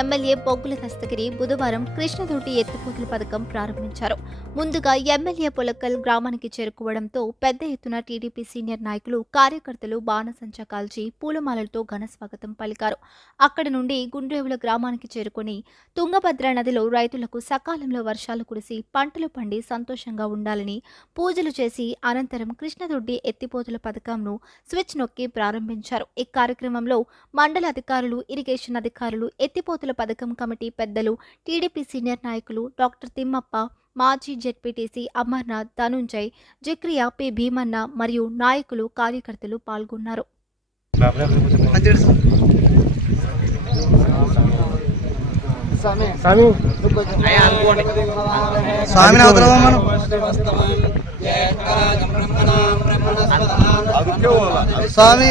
MLA బొగ్గుల దస్తగిరి బుధవారం కృష్ణదొడ్డి ఎత్తిపోతుల పథకం ప్రారంభించారు. ముందుగా ఎమ్మెల్యే పొలకల్ గ్రామానికి చేరుకోవడంతో పెద్ద ఎత్తున టీడీపీ సీనియర్ నాయకులు కార్యకర్తలు బాణసంచ కాల్చి పూలమాలలతో ఘన స్వాగతం పలికారు. అక్కడి నుండి గుండ్రేవుల గ్రామానికి చేరుకొని తుంగభద్ర నదిలో రైతులకు సకాలంలో వర్షాలు కురిసి పంటలు పండి సంతోషంగా ఉండాలని పూజలు చేసి అనంతరం కృష్ణదొడ్డి ఎత్తిపోతుల పథకంను స్విచ్ నొక్కి ప్రారంభించారు. ఈ కార్యక్రమంలో మండల అధికారులు ఇరిగేషన్ అధికారులు ఎత్తిపోతుల పథకం కమిటీ పెద్దలు టీడీపీ సీనియర్ నాయకులు డాక్టర్ తిమ్మప్ప మాజీ జెడ్పీటీసీ అమర్నాథ్ ధనుంజయ్ జిక్రియా పి భీమన్న మరియు నాయకులు కార్యకర్తలు పాల్గొన్నారు. స్వామి. స్వామిని అవతల మనం? స్వామి.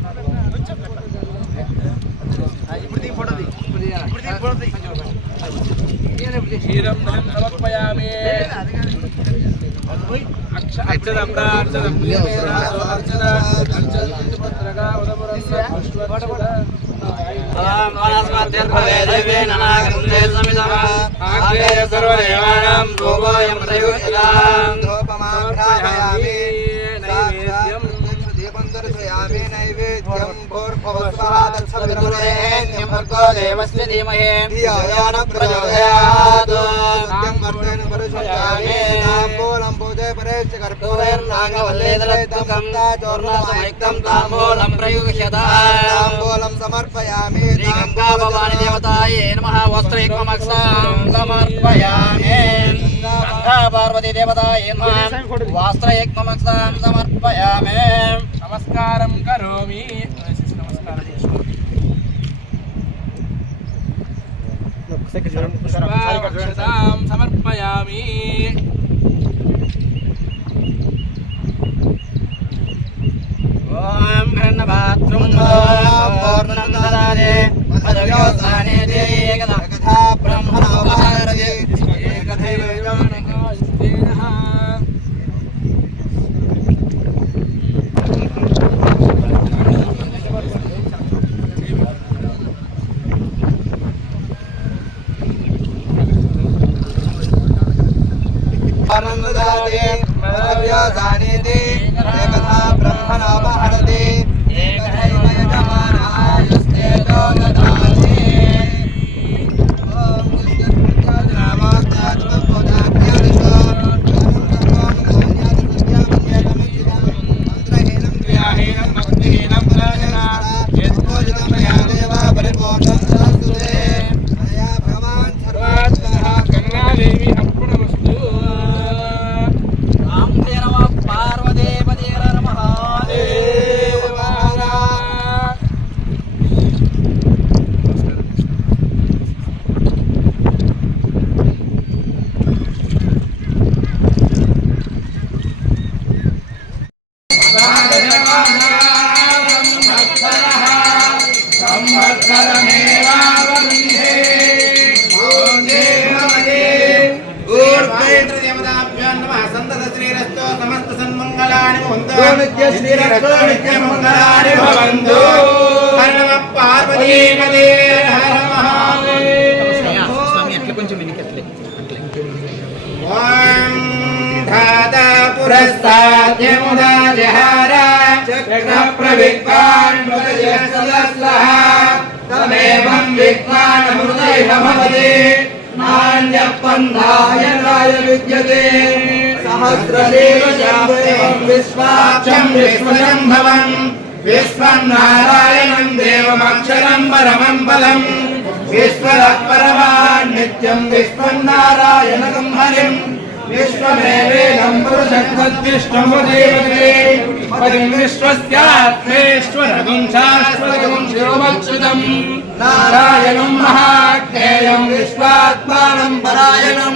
క్షీరం ధనం సమర్పయామి అక్ష అక్షరం అర్చన అర్చన ఉదపురస్య సర్వదేవానాం గోపాయం ప్రయోజనాం సమర్పయామి నైవేద్యం భూర్భువస్వః తత్సవితుర్వరేణ్యం భర్గో దేవస్య ధీమహే ధియాయాన ప్రచోదయాత్ సత్యం వర్తేన పరిశుద్ధామి తాంబూలం పూజే పరేశ్చ కర్పూరేర్నాగవల్లేదలైతం చూర్ణసమయుక్తం తాంబూలం ప్రయుష్యత తాంబూలం సమర్పయామి శ్రీ గంగా భవాని దేవతాయే నమః వస్త్రైకమక్షాం సమర్పయామి నమస్కారం కరోమి. నమస్కారం సర్వాక్షతాం సమర్పయామి. ఆనందదాతే మధుర్యోత్సానేతి ఏకథా బ్రహ్మణోపహారతి నిత్య శ్రీరస్తు నిత్య మంగళాని భవంతు. హర నమ పార్వతీపదే హర స్వామి అట్లా కొంచెం వెనకట్లే ఓం ధాతా పురస్తాద్యముదా జహార చక్ర ప్రవిక్వాన్ మృదయ సదస్లహ తమేవం విక్వాన్ మృదయ భవతి నాణ్యపంధాయ రాయ విద్యతే. విశ్వశంభవం విశ్వన్నారాయణం దేవమక్షరం పరమం బలం. విశ్వర పరమాన్ నిత్యం విశ్వన్నారాయణం హరిం విశ్వమేవేదం పురుషం సద్విష్ణముదేవతే పరం విశ్వస్యాత్మేశ్వరగం శాశ్వతగం శివమక్షుతం నారాయణం మహాజ్ఞేయం విశ్వాత్మానం పరాయణం.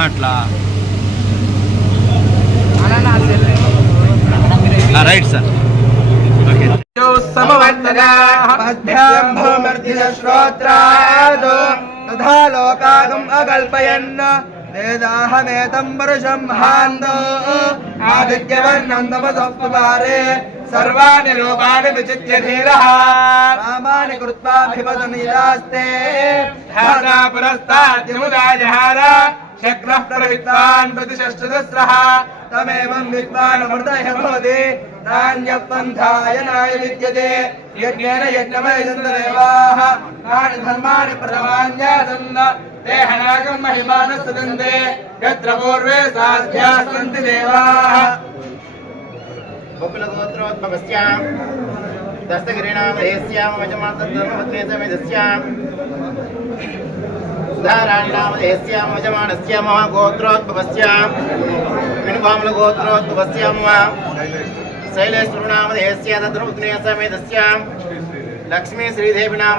అట్లా. Right sir. ఓకే. పద్భ్యాం భూమర్దిన శ్రోత్రాదో తథా లోకాగం అకల్పయన్ వేదాహమేతం పరుషం మహాందో ఆదిత్యవర్ణం తపసప్తుపారే సర్వాణి రూపాణి విచిత్య ధీరः రామాని కృత్వాభిపదనిదాస్తే ధాతా పురస్తాద్యముదాజహార శక్రः ప్రవిద్వాన్ ప్రతిశస్త్రదస్రः తమేవం విద్వానమృతయ భవతి నాణ్యపంథాయ నాయ విద్యతే యజ్ఞేన యజ్ఞమయచంద్రదేవాः నాని देहनागम महिमान सदन्दे यत्र पूर्वे साध्या सन्ति देवाः। बकुलगोत्रोद्भवस्यां दस्तगिरिणां देहस्यां वजमान्तर्धर्मवद्वेषमेधस्यां लक्ष्मी श्रीदेवी नाम